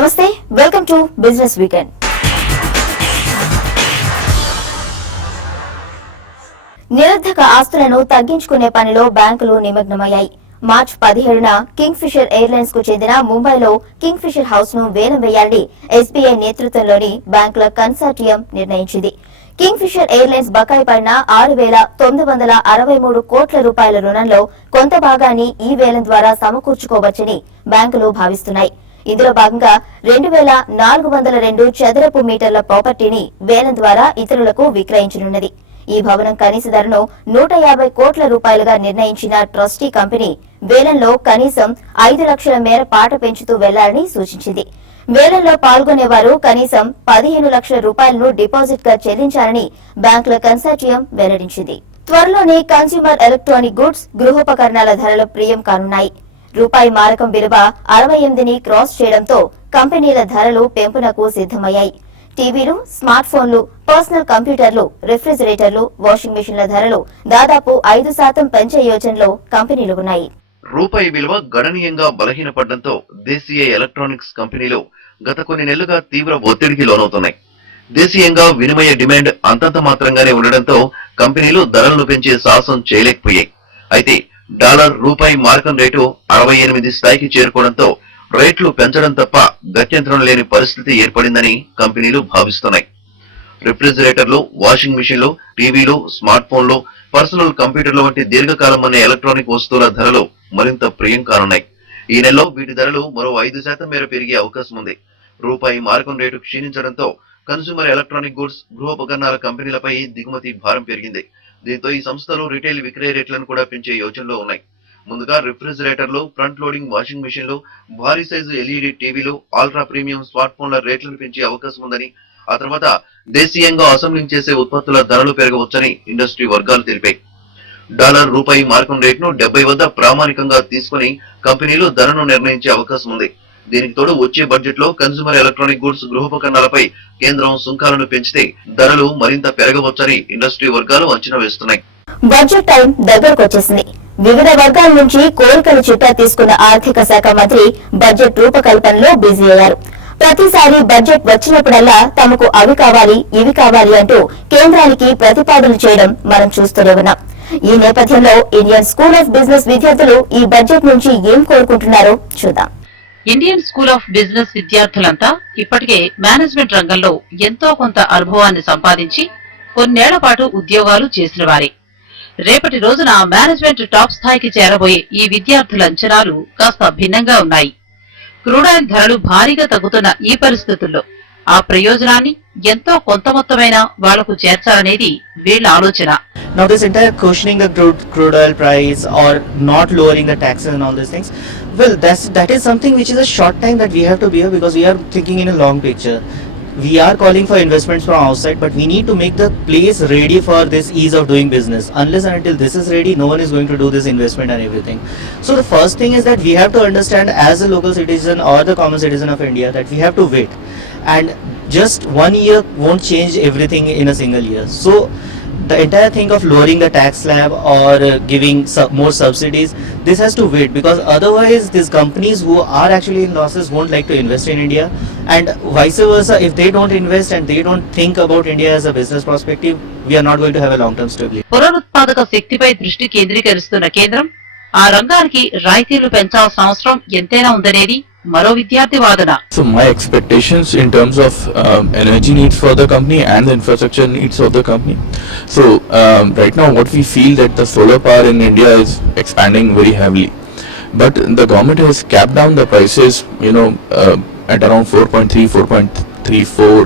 నమస్తే, welcome to business weekend. నిరర్ధక ఆస్తులను తగ్గించుకునే పనిలో బ్యాంకులు నిమగ్నమయ్యాయి. మార్చి 17న కింగ్ ఫిషర్ ఎయిర్లైన్స్ కు చెందిన ముంబైలో కింగ్ ఫిషర్ హౌస్ ను వేలం వేయాలని ఎస్బీఐ నేతృత్వంలోని బ్యాంకుల కన్సార్టియం నిర్ణయించింది. కింగ్ ఫిషర్ ఎయిర్లైన్స్ బకాయి పడిన 6,963 కోట్ల రూపాయల రుణంలో కొంత భాగాన్ని ఈ వేలం ద్వారా సమకూర్చుకోవచ్చని బ్యాంకులు భావిస్తున్నాయి. ఇందులో భాగంగా 2,402 చదరపు మీటర్ల ప్రాపర్టీని వేలం ద్వారా ఇతరులకు విక్రయించనున్నది. ఈ భవనం కనీస ధరను 150 కోట్ల రూపాయలుగా నిర్ణయించిన ట్రస్టీ కంపెనీ వేలంలో కనీసం 5 లక్షల మేర పాట పెంచుతూ వెళ్లాలని సూచించింది. వేలంలో పాల్గొనేవారు కనీసం 15 లక్షల రూపాయలను డిపాజిట్ గా చెల్లించాలని బ్యాంకుల కన్సార్టియం వెల్లడించింది. త్వరలోనే కన్స్యూమర్ ఎలక్ట్రానిక్ గుడ్స్, గృహోపకరణాల ధరలు ప్రియం కానున్నాయి. రూపాయి మారకం విలువ 68ని క్రాస్ చేయడంతో కంపెనీల ధరలు పెంపునకు సిద్దమయ్యాయి. టీవీలు, స్మార్ట్ ఫోన్లు, పర్సనల్ కంప్యూటర్లు, రిఫ్రిజిరేటర్లు, వాషింగ్ మెషిన్ల ధరలు దాదాపు 5% పెంచే యోచనలో కంపెనీలు ఉన్నాయి. రూపాయి విలువ గణనీయంగా బలహీనపడడంతో దేశీయ ఎలక్ట్రానిక్స్ కంపెనీలు గత కొన్ని నెలలుగా తీవ్ర ఒత్తిడికి లోనవుతున్నాయి. దేశీయంగా వినిమయ డిమాండ్ అంతంత మాత్రంగానే ఉండడంతో కంపెనీలు ధరలను పెంచే సాహసం చేయలేకపోయాయి. అయితే డాలర్ రూపాయి మార్కం రేటు 68 స్థాయికి చేరుకోవడంతో రేట్లు పెంచడం తప్ప గత్యంతరం లేని పరిస్థితి ఏర్పడిందని కంపెనీలు భావిస్తున్నాయి. రిఫ్రిజిరేటర్లు, వాషింగ్ మిషన్లు, టీవీలు, స్మార్ట్ ఫోన్లు, పర్సనల్ కంప్యూటర్లు వంటి దీర్ఘకాలం అనే ఎలక్ట్రానిక్ వస్తువుల ధరలు మరింత ప్రియం కానున్నాయి. ఈ నెలలో వీటి ధరలు మరో 5% మేర పెరిగే అవకాశం ఉంది. రూపాయి మార్కం రేటు క్షీణించడంతో కన్స్యూమర్ ఎలక్ట్రానిక్ గుడ్స్, గృహోపకరణాల కంపెనీలపై దిగుమతి భారం పెరిగింది. దీంతో ఈ సంస్థలు రిటైల్ విక్రయ రేట్లను కూడా పెంచే యోచనలో ఉన్నాయి. ముందుగా రిఫ్రిజిరేటర్లు, ఫ్రంట్ లోడింగ్ వాషింగ్ మెషిన్లు, భారీ సైజు ఎల్ఈడి టీవీలు, అల్ట్రా ప్రీమియం స్మార్ట్ ఫోన్ల రేట్లను పెంచే అవకాశం ఉందని, ఆ తర్వాత దేశీయంగా అసెంబ్లింగ్ చేసే ఉత్పత్తుల ధరలు పెరగవచ్చని ఇండస్ట్రీ వర్గాలు తెలిపాయి. డాలర్ రూపాయి మార్కం రేటును 70 వద్ద ప్రామాణికంగా తీసుకుని కంపెనీలు ధరను నిర్ణయించే అవకాశం ఉంది. దీనికి తోడు వచ్చే బడ్జెట్ లో కన్స్యూమర్ ఎలక్ట్రానిక్ గుడ్స్, గృహోపకరణాలపై కేంద్రం సుంకాలను పెంచితే ధరలు మరింత పెరగవచ్చని ఇండస్ట్రీ వర్గాలు అంచనా వేస్తున్నాయి. బడ్జెట్ టైం దగ్గరకు వచ్చేసింది. వివిధ వర్గాల నుంచి కోరికలు చిట్టా తీసుకున్న ఆర్థిక శాఖ మంత్రి బడ్జెట్ రూపకల్పనలో బిజీ అయ్యారు. ప్రతిసారి బడ్జెట్ వచ్చినప్పుడల్లా తమకు అవి కావాలి, ఇవి కావాలి అంటూ కేంద్రానికి ప్రతిపాదనలు చేయడం మనం చూస్తూనే ఉన్నాం. ఈ నేపథ్యంలో ఇండియన్ స్కూల్ ఆఫ్ బిజినెస్ విద్యార్థులు ఈ బడ్జెట్ నుంచి ఏం కోరుకుంటున్నారో చూద్దాం. ఇండియన్ స్కూల్ ఆఫ్ బిజినెస్ విద్యార్థులంతా ఇప్పటికే మేనేజ్మెంట్ రంగంలో ఎంతో కొంత అనుభవాన్ని సంపాదించి కొన్నేళ్ల పాటు ఉద్యోగాలు చేసిన వారే. రేపటి రోజున మేనేజ్మెంట్ టాప్ స్థాయికి చేరబోయే ఈ విద్యార్థుల అంచనాలు కాస్త భిన్నంగా ఉన్నాయి. క్రూడాయిల్ ధరలు భారీగా తగ్గుతున్న ఈ పరిస్థితుల్లో ఆ ప్రయోజనాన్ని ఎంతో కొంత మొత్తమైన వాళ్లకు చేర్చాలనేది వీళ్ల ఆలోచన. Now this entire cushioning the crude oil price or not lowering the taxes and all these things, well that is something which is a short time that we have to bear, because we are thinking in a long picture. We are calling for investments from outside, but we need to make the place ready for this ease of doing business. Unless and until this is ready, no one is going to do this investment and everything. So the first thing is that we have to understand as a local citizen or the common citizen of India that we have to wait, and just 1 year won't change everything in a single year. So the entire thing of lowering the tax slab or giving more subsidies, this has to wait, because otherwise these companies who are actually in losses won't like to invest in India, and vice versa. If they don't invest and they don't think about India as a business perspective, we are not going to have a long term stability. పునరుత్పాదక శక్తిపై దృష్టి కేంద్రీకరిస్తున్న కేంద్రం ఆ రంగానికి రాయితీలు పెంచాల్సిన అవసరం ఎంతైనా ఉందనేది మరో విద్యార్థి వాదన. So my expectations in terms of energy needs for the company and the infrastructure needs of the company. So right now what we feel that the solar power in India is expanding very heavily, but the government has capped down the prices, at around 4.3, 4.34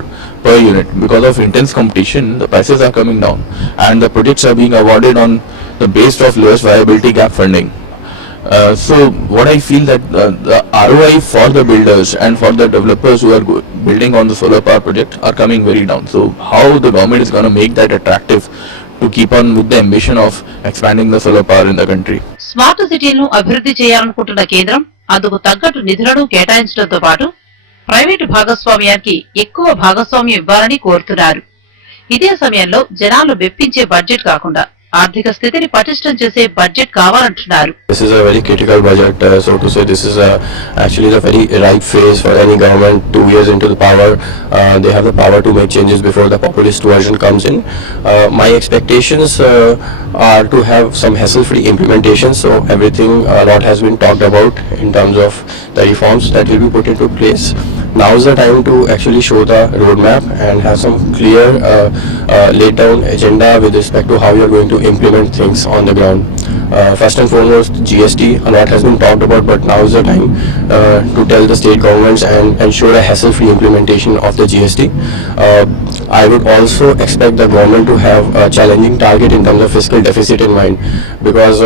per unit. Because of intense competition, the prices are coming down, and the projects are being awarded on the base of lowest viability gap funding. So what I feel that the ROI for the builders and for the developers who are building on the solar power project are coming very down. So how the government is going to make that attractive to keep on with the ambition of expanding the solar power in the country? Smart సిటీలను అభివృద్ధి చేయాలనుకుంటున్న కేంద్రం అందుకు తగ్గట్టు నిధులను కేటాయించడంతో పాటు private భాగస్వామ్యానికి ఎక్కువ భాగస్వామ్యం ఇవ్వాలని కోరుతున్నారు. ఇదే సమయంలో జనాలు వెప్పించే బడ్జెట్ కాకుండా ఆర్థిక స్థితిని పటిష్టం చేసే బడ్జెట్ కావాలంటున్నారు. This is a very critical budget, so to say. This is actually the very right phase for any government. 2 years into the power, they have the power to make changes before the populist version comes in. My expectations are to have some hassle-free implementation. So everything a lot has been talked about in terms of the reforms that will be put into place. Now is the time to actually show the roadmap and have some clear laid down agenda with respect to how you are going to implement things on the ground. First and foremost, GST, a lot has been talked about, but now is the time to tell the state governments and ensure a hassle-free implementation of the GST. I would also expect the government to have a challenging target in terms of fiscal deficit in mind, because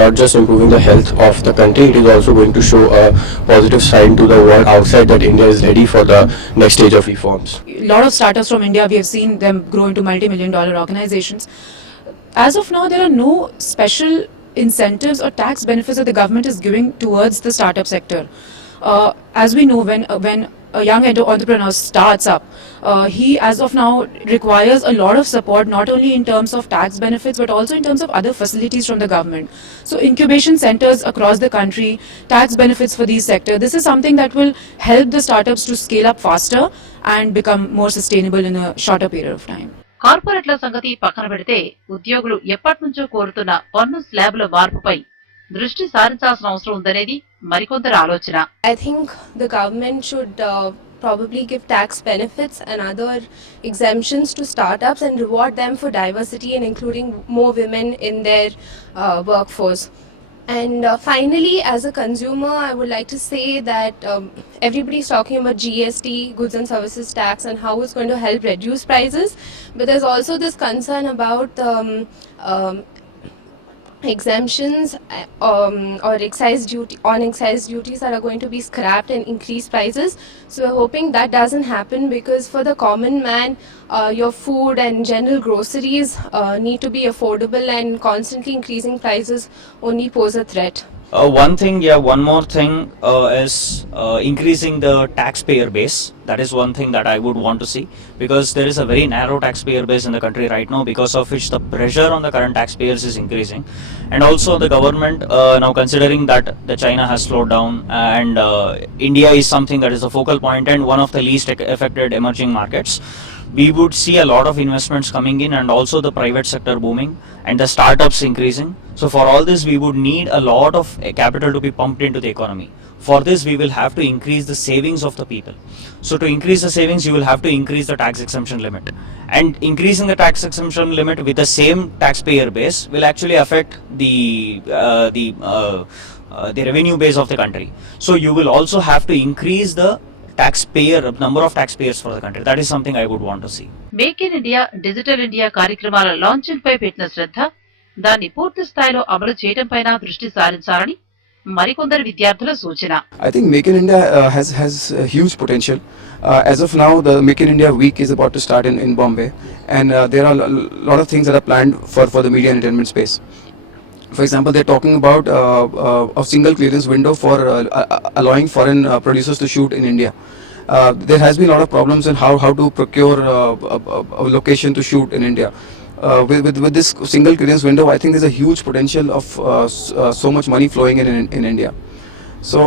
not just improving the health of the country, it is also going to show a positive sign to the world outside that India is ready for the next stage of reforms. A lot of startups from India, we have seen them grow into multi-million-dollar organizations. As of now, there are no special incentives or tax benefits that the government is giving towards the startup sector. As we know, when a young entrepreneur starts up, he as of now requires a lot of support, not only in terms of tax benefits but also in terms of other facilities from the government. So incubation centers across the country, tax benefits for these sectors, this is something that will help the startups to scale up faster and become more sustainable in a shorter period of time. కార్పొరేట్ల సంగతి పక్కన పెడితే ఉద్యోగులు ఎప్పటినుంచో కోరుతున్న పన్ను స్లాబుల మార్పుపై దృష్టి సారించాల్సిన అవసరం ఉందనేది మరికొందరి ఆలోచన. I think the government should probably give tax benefits and other exemptions to startups and reward them for diversity and including more women in their workforce. And finally, as a consumer, I would like to say that everybody's talking about GST, goods and services tax, and how it's going to help reduce prices. But there's also this concern about exemptions or excise duties that are going to be scrapped and increase prices. So we're hoping that doesn't happen, because for the common man, your food and general groceries need to be affordable, and constantly increasing prices only pose a threat. One more thing is increasing the taxpayer base. That is one thing that I would want to see, because there is a very narrow taxpayer base in the country right now, because of which the pressure on the current taxpayers is increasing. And also the government, now considering that the China has slowed down and India is something that is a focal point and one of the least affected emerging markets, we would see a lot of investments coming in, and also the private sector booming and the startups increasing. So for all this, we would need a lot of capital to be pumped into the economy. For this, we will have to increase the savings of the people. So to increase the savings, you will have to increase the tax exemption limit. And increasing the tax exemption limit with the same taxpayer base will actually affect the revenue base of the country. So you will also have to increase the number of taxpayers for the country. That is something I would want to see. Make in India, digital India కార్యక్రమాల launching పై పెట్టిన శ్రద్ధ, దాన్ని పూర్తి స్థాయిలో అమలు చేయడంపైన దృష్టి సారించాలని మరికొందరు విద్యార్థుల సూచన. I think Make in India has huge potential. As of now, the Make in India week is about to start in Bombay, and there are a lot of things that are planned for the media and entertainment space. For example, they're talking about a single clearance window for allowing foreign producers to shoot in India. There has been a lot of problems in how to procure a location to shoot in India. With this single clearance window, I think there's a huge potential of so much money flowing in India. So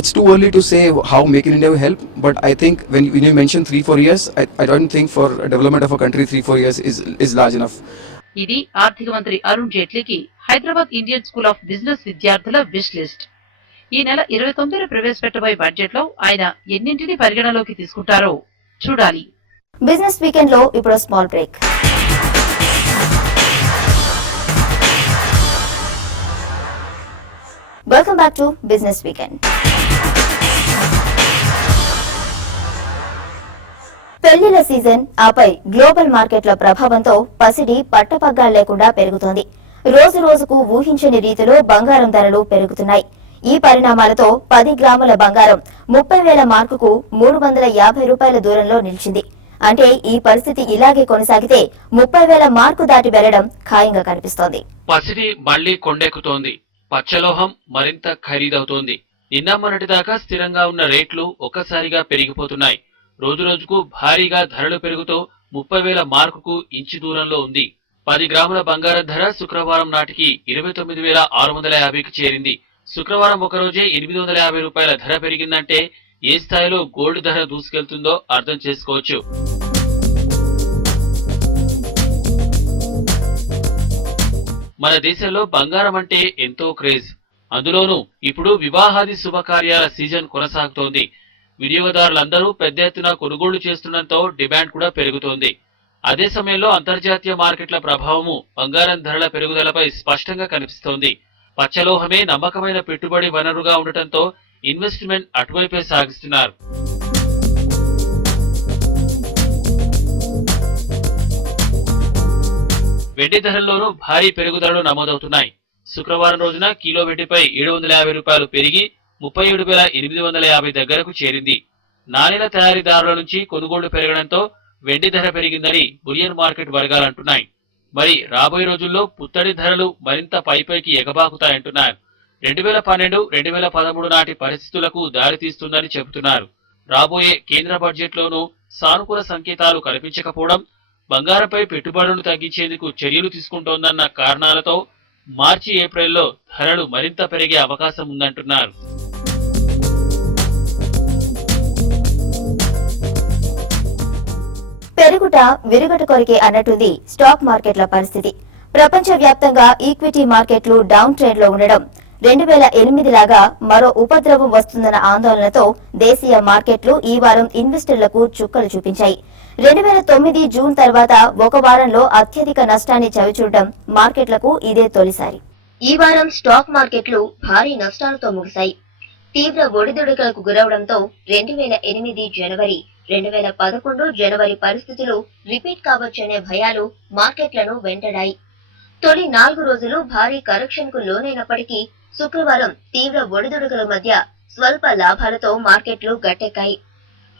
it's too early to say how Make in India will help, but I think when you mention 3-4 years, I don't think for development of a country 3-4 years is large enough. ఇది ఆర్థిక మంత్రి అరుణ్ జైట్లీకి Hyderabad Indian school of business విద్యార్థుల wish list. ఈ నెల 29న ప్రవేశపెట్టబోయే budget లో ఆయన ఎన్నింటిని పరిగణలోకి తీసుకుంటారో చూడాలి. బిజినెస్ వీకెండ్ లో ఇప్పుడు small break. Welcome back to business weekend. Pellilla season, ఆపై గ్లోబల్ మార్కెట్ల ప్రభావంతో పసిడి పట్టపగ్గాలు లేకుండా పెరుగుతోంది. రోజు రోజుకు ఊహించని రీతిలో బంగారం ధరలు పెరుగుతున్నాయి. ఈ పరిణామాలతో 10 గ్రాముల బంగారం 30,000 మార్కుకు 350 రూపాయల దూరంలో నిలిచింది. అంటే ఈ పరిస్థితి ఇలాగే కొనసాగితే 30,000 మార్కు దాటి వెళ్లడం ఖాయంగా కనిపిస్తోంది. పసిడి మళ్లీ కొండెక్కుతోంది. పచ్చలోహం మరింత ఖరీదవుతోంది. నిన్న మొన్నటిదాకా స్థిరంగా ఉన్న రేట్లు ఒక్కసారిగా పెరిగిపోతున్నాయి. రోజురోజుకు భారీగా ధరలు పెరుగుతూ 30,000 మార్కుకు ఇంచు దూరంలో ఉంది. 10 గ్రాముల బంగారం ధర శుక్రవారం నాటికి 29,650కి చేరింది. శుక్రవారం ఒకరోజే 850 రూపాయల ధర పెరిగిందంటే ఏ స్థాయిలో గోల్డ్ ధర దూసుకెళ్తుందో అర్థం చేసుకోవచ్చు. మన దేశంలో బంగారం అంటే ఎంతో క్రేజ్. అందులోనూ ఇప్పుడు వివాహాది శుభకార్యాల సీజన్ కొనసాగుతోంది. వినియోగదారులందరూ పెద్ద ఎత్తున కొనుగోళ్లు చేస్తుండటంతో డిమాండ్ కూడా పెరుగుతోంది. అదే సమయంలో అంతర్జాతీయ మార్కెట్ల ప్రభావము బంగారం ధరల పెరుగుదలపై స్పష్టంగా కనిపిస్తోంది. పచ్చలోహమే నమ్మకమైన పెట్టుబడి వనరుగా ఉండటంతో ఇన్వెస్ట్మెంట్ అటువైపే సాగిస్తున్నారు. వెండి ధరల్లోనూ భారీ పెరుగుదలలు నమోదవుతున్నాయి. శుక్రవారం రోజున కిలో వెండిపై 750 రూపాయలు పెరిగి 37,850 దగ్గరకు చేరింది. నాణేల తయారీదారుల నుంచి కొనుగోళ్లు పెరగడంతో వెండి ధర పెరిగిందని బులియన్ మార్కెట్ వర్గాలంటున్నాయి. మరి రాబోయే రోజుల్లో పుత్తడి ధరలు మరింత పైపైకి ఎగబాకుతాయంటున్నారు. 2012-2013 నాటి పరిస్థితులకు దారితీస్తుందని చెబుతున్నారు. రాబోయే కేంద్ర బడ్జెట్లోనూ సానుకూల సంకేతాలు కనిపించకపోవడం, బంగారంపై పెట్టుబడులు తగ్గించేందుకు చర్యలు తీసుకుంటోందన్న కారణాలతో మార్చి ఏప్రిల్లో ధరలు మరింత పెరిగే అవకాశం ఉందంటున్నారు. పెరుగుట విరుగుట కొరికే అన్నట్టుంది స్టాక్ మార్కెట్ల పరిస్థితి. ప్రపంచవ్యాప్తంగా ఈక్విటీ మార్కెట్లు డౌన్ ట్రెండ్ లో ఉండడం, 2008 లాగా మరో ఉపద్రవం వస్తుందన్న ఆందోళనతో దేశీయ మార్కెట్లు ఈ వారం ఇన్వెస్టర్లకు చుక్కలు చూపించాయి. 2009 జూన్ తర్వాత ఒక వారంలో అత్యధిక నష్టాన్ని చవిచూడడం మార్కెట్లకు ఇదే తొలిసారి. ఈ వారం స్టాక్ మార్కెట్లు భారీ నష్టాలతో ముగిశాయి. తీవ్ర ఒడిదుడుకులకు గురవడంతో 2008 జనవరి, 2011 జనవరి పరిస్థితులు రిపీట్ కావచ్చనే భయాలు మార్కెట్లను వెంటాడాయి. తొలి 4 రోజులు భారీ కరెక్షన్ కు లోనైనప్పటికీ శుక్రవారం తీవ్ర ఒడిదుడుకుల మధ్య స్వల్ప లాభాలతో మార్కెట్లు గట్టెక్కాయి.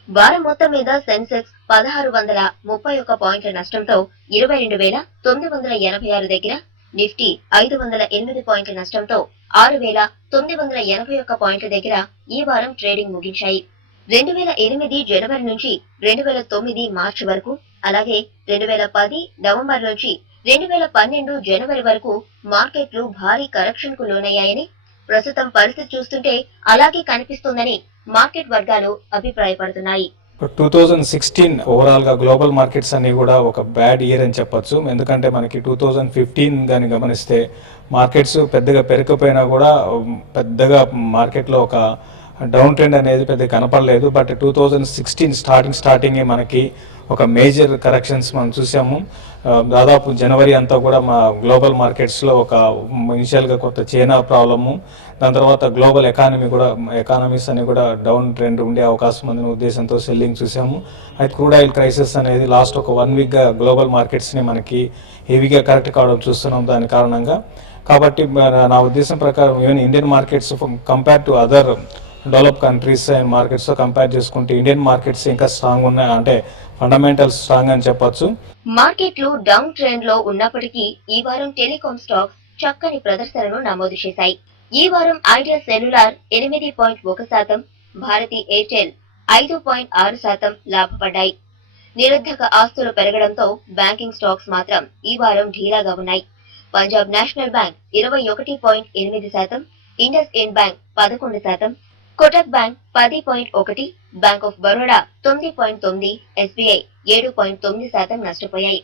వారం మొత్తం మీద సెన్సెక్స్ 1631 పాయింట్ల నష్టంతో 22,986 దగ్గర, నిఫ్టీ 508 పాయింట్ల నష్టంతో 6,981 పాయింట్ల దగ్గర ఈ వారం ట్రేడింగ్ ముగించాయి. 2008 జనవరి నుంచి 2009 మార్చి వరకు, అలాగే 2010 నవంబర్ నుంచి 2012 జనవరి వరకు మార్కెట్లు భారీ కరెక్షన్ కు లోనయ్యాయని, ప్రస్తుతం పరిస్థితి చూస్తుంటే అలాగే కనిపిస్తోందని మార్కెట్ వర్గాలు అభిప్రాయపడుతున్నాయి. 2016 ఓవరాల్ గా గ్లోబల్ మార్కెట్స్ అన్ని కూడా ఒక బ్యాడ్ ఇయర్ అని చెప్పొచ్చు. ఎందుకంటే మనకి 2015 గాని గమనిస్తే మార్కెట్స్ పెద్దగా పెరగకపోయినా కూడా పెద్దగా మార్కెట్లో ఒక డౌన్ ట్రెండ్ అనేది పెద్దగా కనపడలేదు. బట్ 2016 స్టార్టింగ్ మనకి ఒక మేజర్ కరెక్షన్స్ మనం చూసాము. దాదాపు జనవరి అంతా కూడా మా గ్లోబల్ మార్కెట్స్లో ఒక ఇనిషియల్గా కొత్త చైనా ప్రాబ్లము, దాని తర్వాత గ్లోబల్ ఎకానమీస్ అని కూడా డౌన్ ట్రెండ్ ఉండే అవకాశం ఉందనే ఉద్దేశంతో సెల్లింగ్ చూసాము. అయితే క్రూడ్ ఆయిల్ క్రైసిస్ అనేది లాస్ట్ ఒక 1 వీక్గా గ్లోబల్ మార్కెట్స్ని మనకి హెవీగా కరెక్ట్ కావడం చూస్తున్నాం దాని కారణంగా. కాబట్టి నా ఉద్దేశం ప్రకారం even Indian markets compare to other develop countries and మార్కెట్స్తో కంపేర్ చేసుకుంటే ఇండియన్ మార్కెట్స్ ఇంకా స్ట్రాంగ్ ఉన్నాయి, అంటే ఫండమెంటల్స్ స్ట్రాంగ్ అని చెప్పొచ్చు. మార్కెట్లు డౌన్ ట్రెండ్ లో ఉన్నప్పటికీ ఈ వారం టెలికాం స్టాక్స్ చక్కని ప్రదర్శనను నమోదు చేశాయి. ఈ వారం ఐడియా సెల్యులార్ 8.1%, భారతీ ఎయిర్టెల్ 5.6% లాభపడ్డాయి. నిరర్ధక ఆస్తులు పెరగడంతో బ్యాంకింగ్ స్టాక్స్ మాత్రం ఈ వారం ఢీలాగా ఉన్నాయి. Punjab national bank 21.8%, IndusInd bank 11%, Kotak bank 10.1%, bank of Baroda 9.9%, SBI 7.9% నష్టపోయాయి.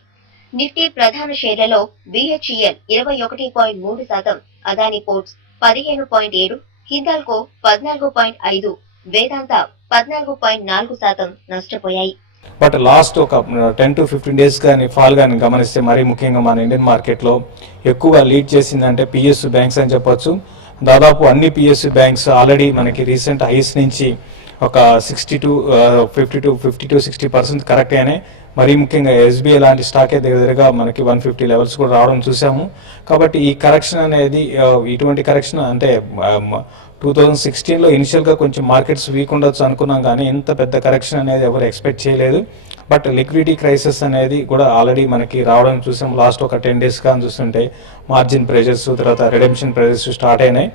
నిఫ్టీ ప్రధాన షేర్లలో BHEL 21.3%, అదానీ పోర్ట్స్ 15.7%, హిందాల్కో 14.5%, వేదాంత 14.4% నష్టపోయాయి. బట్ లాస్ట్ ఒక 10 to 15 డేస్ కానీ ఫాల్ కానీ గమనిస్తే మరీ ముఖ్యంగా మన ఇండియన్ మార్కెట్లో ఎక్కువ లీడ్ చేసిందంటే PSU బ్యాంక్స్ అని చెప్పొచ్చు. దాదాపు అన్ని PSU బ్యాంక్స్ ఆల్రెడీ మనకి రీసెంట్ హైస్ నుంచి ఒక 50-60% కరెక్ట్ అయినాయి. మరీ ముఖ్యంగా SBI లాంటి స్టాకే దగ్గరగా మనకి 150 లెవెల్స్ కూడా రావడం చూసాము. కాబట్టి ఈ కరెక్షన్ అనేది ఇటువంటి కరెక్షన్ అంటే 2016లో ఇనిషియల్గా కొంచెం మార్కెట్స్ వీక్ ఉండొచ్చు అనుకున్నాం, కానీ ఇంత పెద్ద కరెక్షన్ అనేది ఎవరు ఎక్స్పెక్ట్ చేయలేదు. బట్ లిక్విడిటీ క్రైసిస్ అనేది కూడా ఆల్రెడీ మనకి రావడం చూసాం. లాస్ట్ ఒక 10 daysగా చూస్తుంటే మార్జిన్ ప్రెషర్స్, తర్వాత రిడెంప్షన్ ప్రెషర్స్ స్టార్ట్ అయినాయి.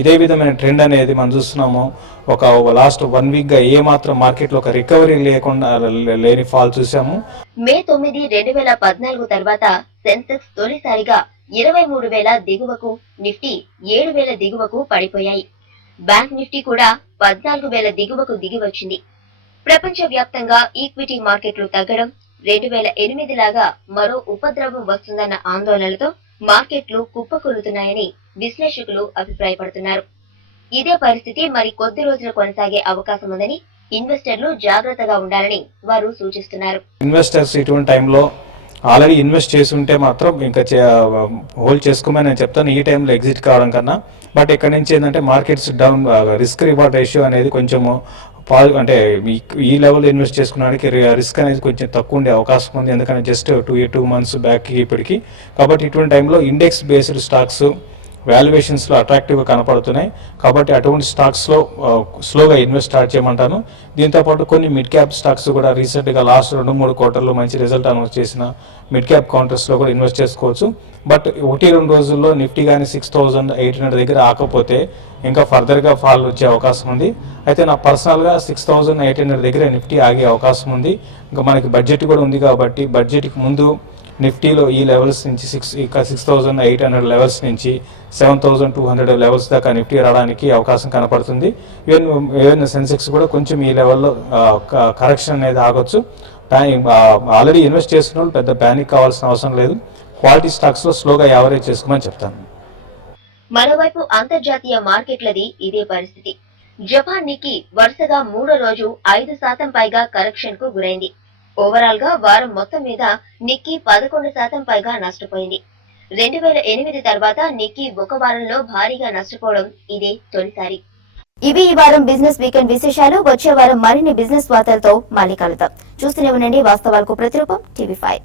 ఇదే విధమైన ట్రెండ్ అనేది మనం చూస్తున్నాము. ఒక లాస్ట్ 1 weekగా ఏ మాత్రం మార్కెట్లో ఒక రికవరీ లేకుండా లేని ఫాల్ చూసాము. మే 9, 2014 తర్వాత సెన్సెక్స్ తొలిసారిగా 23,000 దిగువకు, నిఫ్టీ 7,000 దిగువకు పడిపోయాయి. బ్యాంక్ నిఫ్టీ కూడా 14,000 దిగువకు దిగి వచ్చింది. ప్రపంచ వ్యాప్తంగా ఈక్విటీ మార్కెట్లు తగ్గడం, 2008 లాగా మరో ఉపద్రవం వస్తుందన్న ఆందోళనలతో మార్కెట్లు కుప్పకూలుతున్నాయని విశ్లేషకులు అభిప్రాయపడుతున్నారు. ఇదే పరిస్థితి మరి కొద్ది రోజులు కొనసాగే అవకాశం ఉందని ఇన్వెస్టర్లు జాగ్రత్తగా ఉండాలని వారు సూచిస్తున్నారు. ఇన్వెస్టర్స్ ఇటువంటి టైంలో ఆల్రెడీ ఇన్వెస్ట్ చేసి ఉంటే మాత్రం ఇంకా హోల్డ్ చేసుకోమని నేను చెప్తాను, ఈ టైంలో ఎగ్జిట్ కావడం కన్నా. బట్ ఇక్కడ నుంచి ఏంటంటే markets down, risk reward ratio అనేది కొంచెము అంటే ఈ లెవెల్లో ఇన్వెస్ట్ చేసుకోవడానికి రిస్క్ అనేది కొంచెం తక్కువ ఉండే అవకాశం ఉంది. ఎందుకంటే జస్ట్ 2 months బ్యాక్ ఇప్పటికి. కాబట్టి ఇటువంటి టైంలో ఇండెక్స్ బేస్డ్ స్టాక్స్ వాల్యుయేషన్స్లో అట్రాక్టివ్గా కనపడుతున్నాయి. కాబట్టి అటువంటి స్టాక్స్లో స్లోగా ఇన్వెస్ట్ స్టార్ట్ చేయమంటాను. దీంతోపాటు కొన్ని మిడ్ క్యాప్ స్టాక్స్ కూడా రీసెంట్గా లాస్ట్ 2-3 quarterలో మంచి రిజల్ట్ అనౌన్స్ చేసిన మిడ్ క్యాప్ కౌంటర్స్లో కూడా ఇన్వెస్ట్ చేసుకోవచ్చు. బట్ 1-2 రోజుల్లో నిఫ్టీ కానీ 6,800 దగ్గర ఆకపోతే ఇంకా ఫర్దర్గా ఫాల్ వచ్చే అవకాశం ఉంది. అయితే నా పర్సనల్గా 6,800 దగ్గర నిఫ్టీ ఆగే అవకాశం ఉంది. ఇంకా మనకి బడ్జెట్ కూడా ఉంది కాబట్టి బడ్జెట్కి ముందు నిఫ్టీలో ఈ లెవెల్స్ నుంచి 6,800 లెవెల్స్ నుంచి 7,200 లెవెల్స్ దాకా నిఫ్టీ రావడానికి అవకాశం కనపడుతుంది. ఈవెన్ సెన్సెక్స్ కూడా కొంచెం ఈ లెవెల్లో కరెక్షన్ అనేది ఆగొచ్చు. ఆల్రెడీ ఇన్వెస్ట్ చేస్తున్న వాళ్ళు పెద్ద ప్యానిక్ కావాల్సిన అవసరం లేదు. క్వాలిటీ స్టాక్స్లో స్లోగా యావరేజ్ చేసుకోమని చెప్తాను. మరోవైపు అంతర్జాతీయ మార్కెట్లది ఇదే పరిస్థితి. జపాన్ నిక్కీ వరుసగా 3వ రోజు 5% పైగా కరెక్షన్ కు గురైంది. ఓవరాల్ గా వారం మొత్తం మీద నిక్కీ 11% పైగా నష్టపోయింది. 2008 తర్వాత నిక్కీ ఒక వారంలో భారీగా నష్టపోవడం ఇదే తొలిసారి. ఇవి ఈ వారం బిజినెస్ వీకెండ్ విశేషాలు. వచ్చే వారం మరిన్ని బిజినెస్ వార్తలతో మళ్ళీ కలుద్దాం. చూస్తూనే ఉండండి వాస్తవాలకు ప్రతిరూపం TV5.